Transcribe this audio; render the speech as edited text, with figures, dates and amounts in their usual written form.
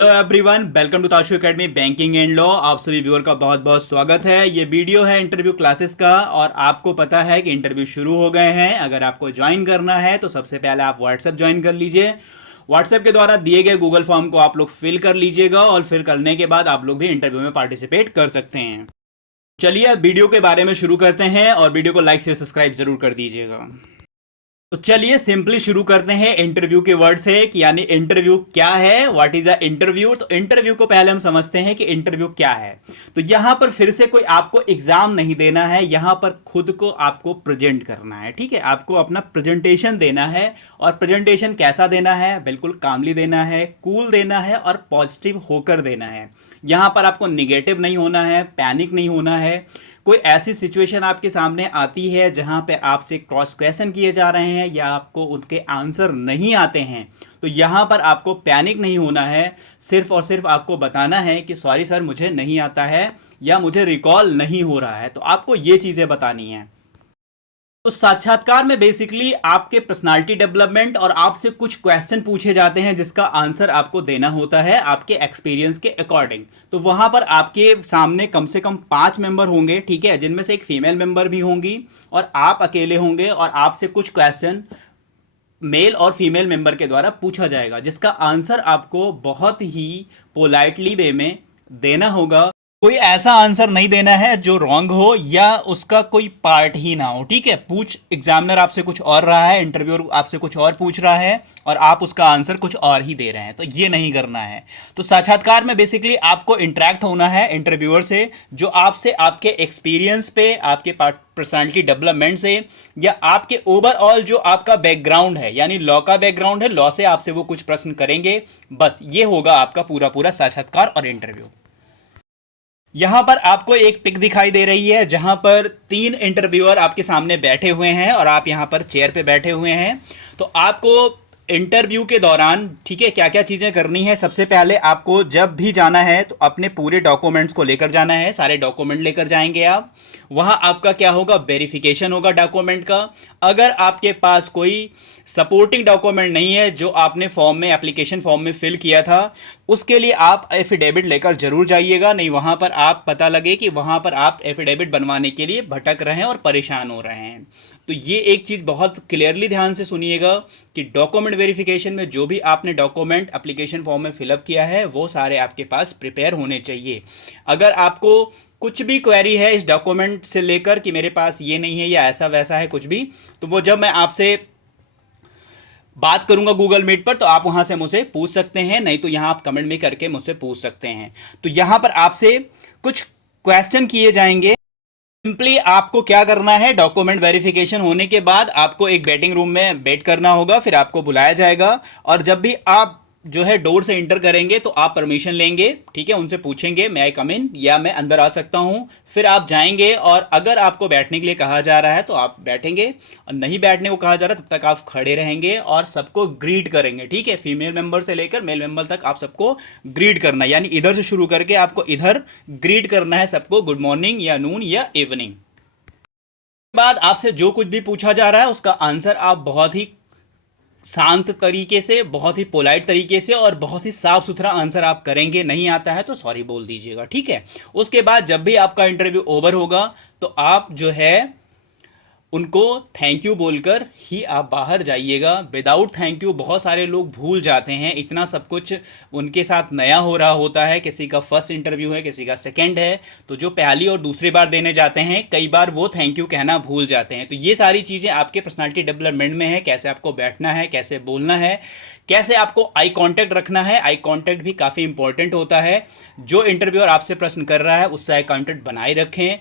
Hello everyone, welcome to Tashu academy banking and law. आप सभी viewer का बहुत बहुत स्वागत है। ये वीडियो है इंटरव्यू क्लासेस का और आपको पता है कि इंटरव्यू शुरू हो गए हैं। अगर आपको ज्वाइन करना है तो सबसे पहले आप व्हाट्सएप ज्वाइन कर लीजिए। व्हाट्सएप के द्वारा दिए गए गूगल फॉर्म को आप लोग फिल कर लीजिएगा और फिर करने के बाद आप लोग भी इंटरव्यू में पार्टिसिपेट कर सकते हैं। चलिए अब वीडियो के बारे में शुरू करते हैं और वीडियो को लाइक शेयर सब्सक्राइब जरूर कर दीजिएगा। तो चलिए सिंपली शुरू करते हैं इंटरव्यू के वर्ड से कि यानी इंटरव्यू क्या है, व्हाट इज अ इंटरव्यू। तो इंटरव्यू को पहले हम समझते हैं कि इंटरव्यू क्या है। तो यहां पर फिर से कोई आपको एग्जाम नहीं देना है, यहां पर खुद को आपको प्रेजेंट करना है। ठीक है, आपको अपना प्रेजेंटेशन देना है। और प्रेजेंटेशन कैसा देना है? बिल्कुल कामली देना है, कूल देना है और पॉजिटिव होकर देना है। यहां पर आपको निगेटिव नहीं होना है, पैनिक नहीं होना है। कोई ऐसी सिचुएशन आपके सामने आती है जहां पे आपसे क्रॉस क्वेश्चन किए जा रहे हैं या आपको उनके आंसर नहीं आते हैं, तो यहां पर आपको पैनिक नहीं होना है। सिर्फ और सिर्फ आपको बताना है कि सॉरी सर मुझे नहीं आता है या मुझे रिकॉल नहीं हो रहा है। तो आपको ये चीजें बतानी है। तो साक्षात्कार में बेसिकली आपके पर्सनालिटी डेवलपमेंट और आपसे कुछ क्वेश्चन पूछे जाते हैं जिसका आंसर आपको देना होता है आपके एक्सपीरियंस के अकॉर्डिंग। तो वहां पर आपके सामने कम से कम 5 मेंबर होंगे, ठीक है, जिनमें से एक फीमेल मेंबर भी होंगी और आप अकेले होंगे और आपसे कुछ क्वेश्चन मेल और फीमेल मेंबर के द्वारा पूछा जाएगा जिसका आंसर आपको बहुत ही पोलाइटली वे में देना होगा। कोई ऐसा आंसर नहीं देना है जो रॉन्ग हो या उसका कोई पार्ट ही ना हो। ठीक है, एग्जामिनर आपसे कुछ और रहा है, इंटरव्यूअर आपसे कुछ और पूछ रहा है और आप उसका आंसर कुछ और ही दे रहे हैं, तो ये नहीं करना है। तो साक्षात्कार में बेसिकली आपको इंटरेक्ट होना है इंटरव्यूअर से, जो आपसे आपके एक्सपीरियंस पे, आपके पर्सनालिटी डेवलपमेंट से या आपके ओवरऑल जो आपका बैकग्राउंड है, यानी लॉ का बैकग्राउंड है, लॉ से आपसे वो कुछ प्रश्न करेंगे। बस ये होगा आपका पूरा पूरा साक्षात्कार और इंटरव्यू। यहां पर आपको एक पिक दिखाई दे रही है जहां पर 3 इंटरव्यूअर आपके सामने बैठे हुए हैं और आप यहां पर चेयर पे बैठे हुए हैं। तो आपको इंटरव्यू के दौरान, ठीक है, क्या क्या चीज़ें करनी है। सबसे पहले आपको जब भी जाना है तो अपने पूरे डॉक्यूमेंट्स को लेकर जाना है, सारे डॉक्यूमेंट लेकर जाएंगे आप। वहाँ आपका क्या होगा, वेरिफिकेशन होगा डॉक्यूमेंट का। अगर आपके पास कोई सपोर्टिंग डॉक्यूमेंट नहीं है जो आपने फॉर्म में, एप्लीकेशन फॉर्म में फिल किया था, उसके लिए आप एफिडेविट लेकर जरूर जाइएगा। नहीं वहाँ पर आप पता लगे कि वहाँ पर आप एफिडेविट बनवाने के लिए भटक रहे हैं और परेशान हो रहे हैं। तो ये एक चीज़ बहुत क्लियरली ध्यान से सुनिएगा कि डॉक्यूमेंट वेरिफिकेशन में जो भी आपने डॉक्यूमेंट एप्लीकेशन फॉर्म में फिलअप किया है वो सारे आपके पास प्रिपेयर होने चाहिए। अगर आपको कुछ भी क्वेरी है इस डॉक्यूमेंट से लेकर कि मेरे पास ये नहीं है या ऐसा वैसा है कुछ भी, तो वो जब मैं आपसे बात करूंगा गूगल मीट पर तो आप वहां से मुझसे पूछ सकते हैं, नहीं तो यहां आप कमेंट में करके मुझसे पूछ सकते हैं। तो यहां पर आपसे कुछ क्वेश्चन किए जाएंगे। सिंपली आपको क्या करना है, डॉक्यूमेंट वेरिफिकेशन होने के बाद आपको एक वेटिंग रूम में वेट करना होगा, फिर आपको बुलाया जाएगा और जब भी आप जो है डोर से इंटर करेंगे तो आप परमिशन लेंगे, ठीक है, उनसे पूछेंगे मैं आई कम इन, या मैं अंदर आ सकता हूं। फिर आप जाएंगे और अगर आपको बैठने के लिए कहा जा रहा है तो आप बैठेंगे और नहीं बैठने को कहा जा रहा है तब तक आप खड़े रहेंगे और सबको ग्रीट करेंगे। ठीक है, फीमेल मेंबर से लेकर मेल मेंबर तक आप सबको ग्रीट करना है, यानी इधर से शुरू करके आपको इधर ग्रीट करना है सबको, गुड मॉर्निंग या नून या इवनिंग। बाद आपसे जो कुछ भी पूछा जा रहा है उसका आंसर आप बहुत ही शांत तरीके से, बहुत ही पोलाइट तरीके से और बहुत ही साफ सुथरा आंसर आप करेंगे। नहीं आता है तो सॉरी बोल दीजिएगा, ठीक है। उसके बाद जब भी आपका इंटरव्यू ओवर होगा तो आप जो है उनको थैंक यू बोलकर ही आप बाहर जाइएगा। विदाउट थैंक यू बहुत सारे लोग भूल जाते हैं, इतना सब कुछ उनके साथ नया हो रहा होता है। किसी का फर्स्ट इंटरव्यू है, किसी का सेकंड है, तो जो पहली और दूसरी बार देने जाते हैं कई बार वो थैंक यू कहना भूल जाते हैं। तो ये सारी चीज़ें आपके पर्सनालिटी डेवलपमेंट में है, कैसे आपको बैठना है, कैसे बोलना है, कैसे आपको आई कांटेक्ट रखना है। आई कांटेक्ट भी काफ़ी इंपॉर्टेंट होता है। जो इंटरव्यूअर आपसे प्रश्न कर रहा है उससे आई कांटेक्ट बनाए रखें।